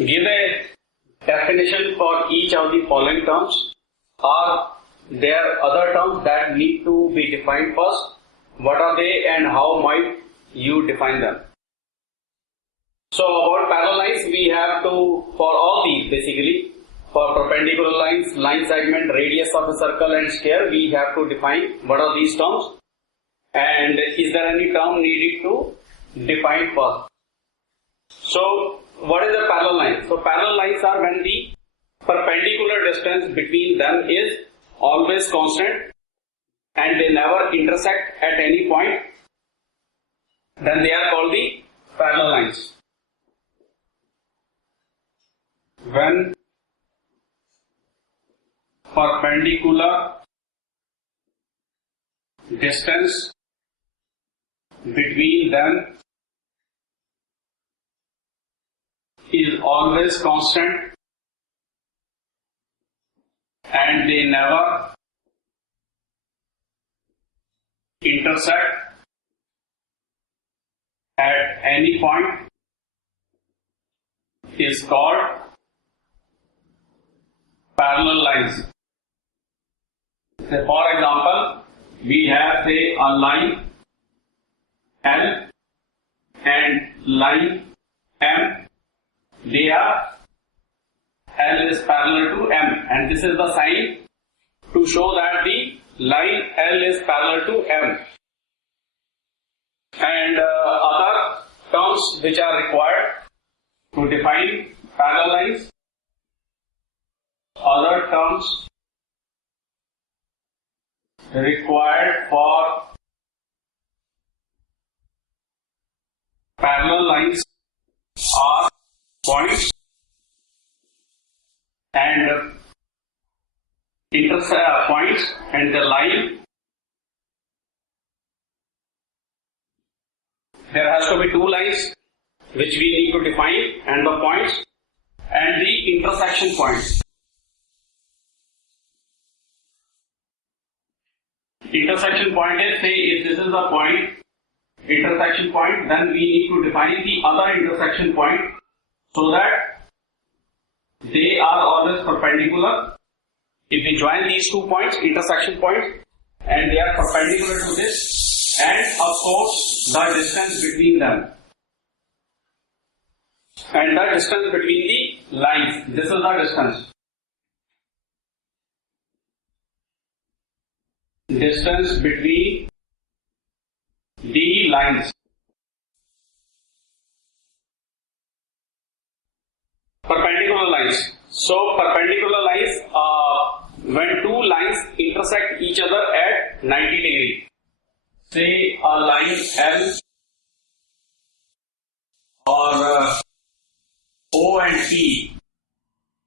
Give a definition for each of the following terms. Are there other terms that need to be defined first? What are they and how might you define them? So about parallel lines, we have to, for all these basically, for perpendicular lines, line segment, radius of a circle and sphere, we have to define what are these terms and is there any term needed to define first. So what is a parallel line? So parallel lines are when the perpendicular distance between them is always constant and they never intersect at any point. Then they are called the parallel lines. When perpendicular distance between them is always constant and they never intersect at any point is called parallel lines. So for example, we have say a line L and line M. They are L is parallel to M, and this is the sign to show that the line L is parallel to M. And other terms which are required to define parallel lines. Other terms required for parallel lines are points and points and the line. There has to be two lines which we need to define, and the points and the intersection points. Intersection point is, say if this is the point, intersection point, then we need to define the other intersection point so that they are always perpendicular. If we join these 2 points, intersection points, and they are perpendicular to this, and of course the distance between them, and the distance between the lines, this is the distance. Distance between the lines. Perpendicular lines. So perpendicular lines when two lines intersect each other at 90 degrees. Say a line L or O and P.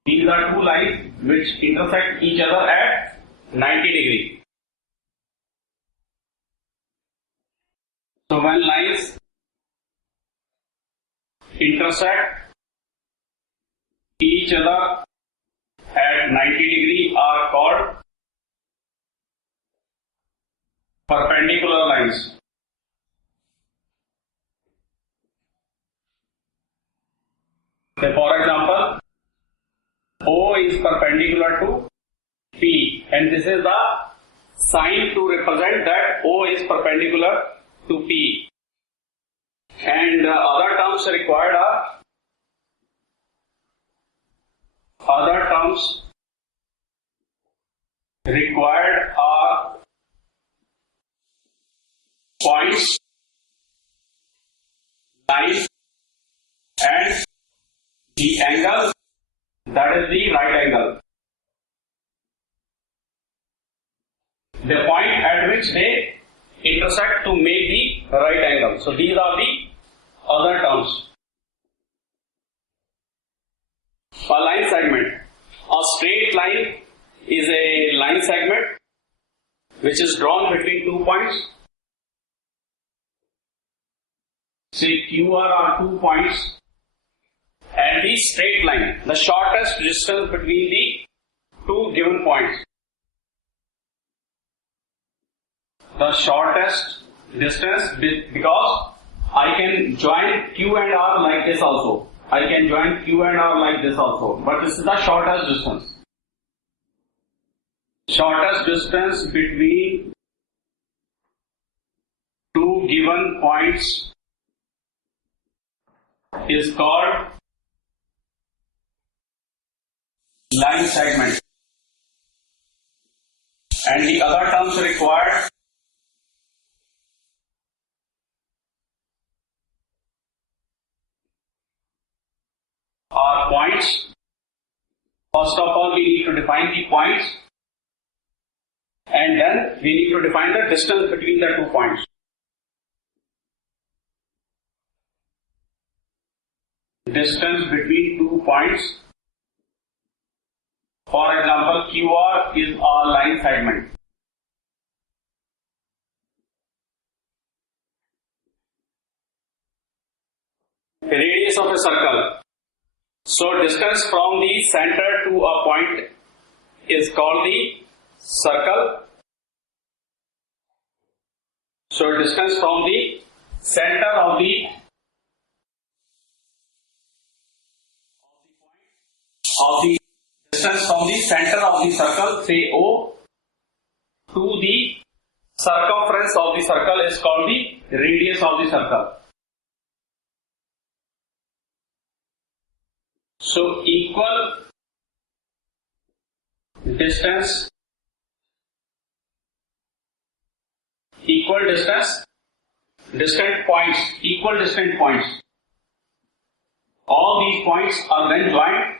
These are two lines which intersect each other at 90 degrees. So when lines intersect each other at 90 degree are called perpendicular lines. So for example, O is perpendicular to P, and this is the sign to represent that O is perpendicular to P. And other terms required are points, lines, and the angle, that is the right angle. The point at which they intersect to make the right angle. So these are the other terms. A line segment. A straight line is a line segment which is drawn between 2 points. Say QR are 2 points, and the straight line, the shortest distance between the 2 given points. The shortest distance, because I can join Q and R like this also. I can join Q and R like this also, but this is the shortest distance. Shortest distance between two given points is called line segment, and the other terms required are points. First of all, we need to define the points, and then we need to define the distance between the 2 points. Distance between 2 points. For example, QR is a line segment. Radius of a circle. So distance from the center to a point is called the circle. So distance from the center of the distance from the center of the circle, say O, to the circumference of the circle is called the radius of the circle. So equal distance, distant points, equal distant points. All these points are then joined,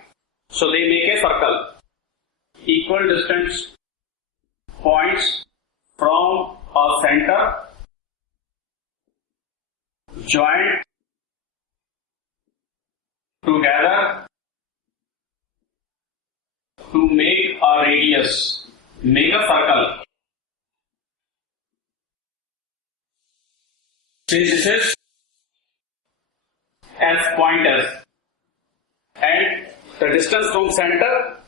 so they make a circle. Equal distance points from a center joined together to make a radius, make a circle. Say this is S point S, and the distance from center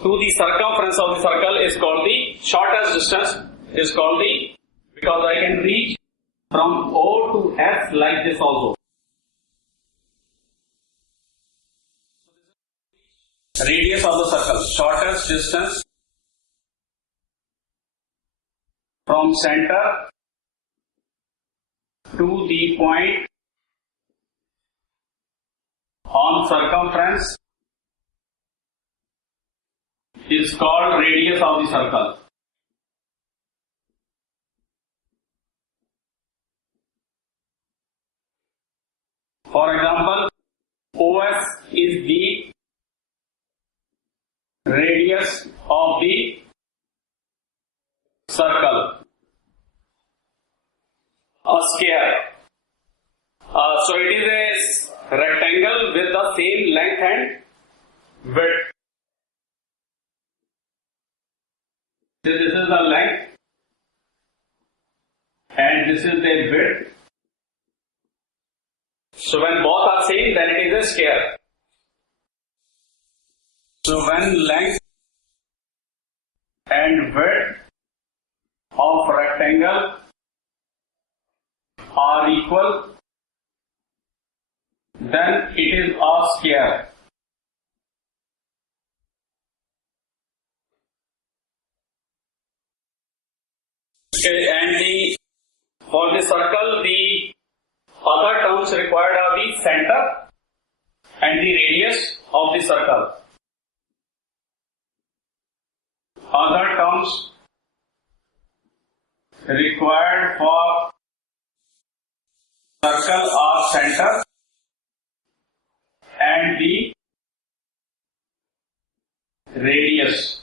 to the circumference of the circle is called the shortest distance, is called the, because I can reach from O to S like this also. Radius of the circle, shortest distance from center to the point on circumference is called radius of the circle. For example, OS is the radius of the circle, a sphere. So it is a rectangle with the same length and width. So this is the length and this is the width. So when both are same, then it is a sphere. So when length and width of rectangle are equal, then it is a sphere. Okay, and for the circle, the other terms required are the center and the radius of the circle. Other terms required for circle are center and the radius.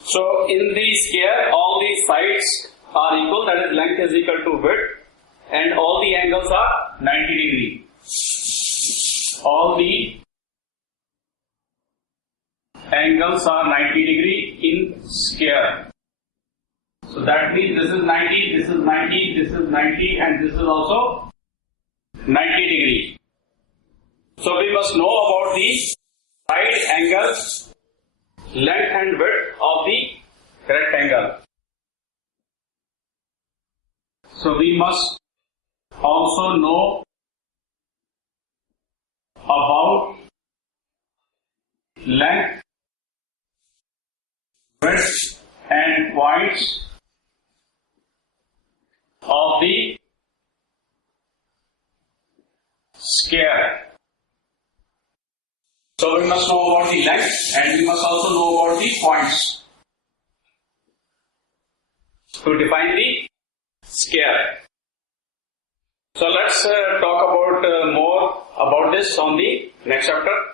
So in the sphere, all the sides are equal, that is length is equal to width, and all the angles are 90 degree. All the angles are 90 degree in sphere. So that means this is 90, this is 90, this is 90, and this is also 90 degree. So we must know about the side angles, length and width of the rectangle. So we must also know about length, width and points of the sphere. So we must know about the length and we must also know about the points to define the sphere. So let's talk about more about this on the next chapter.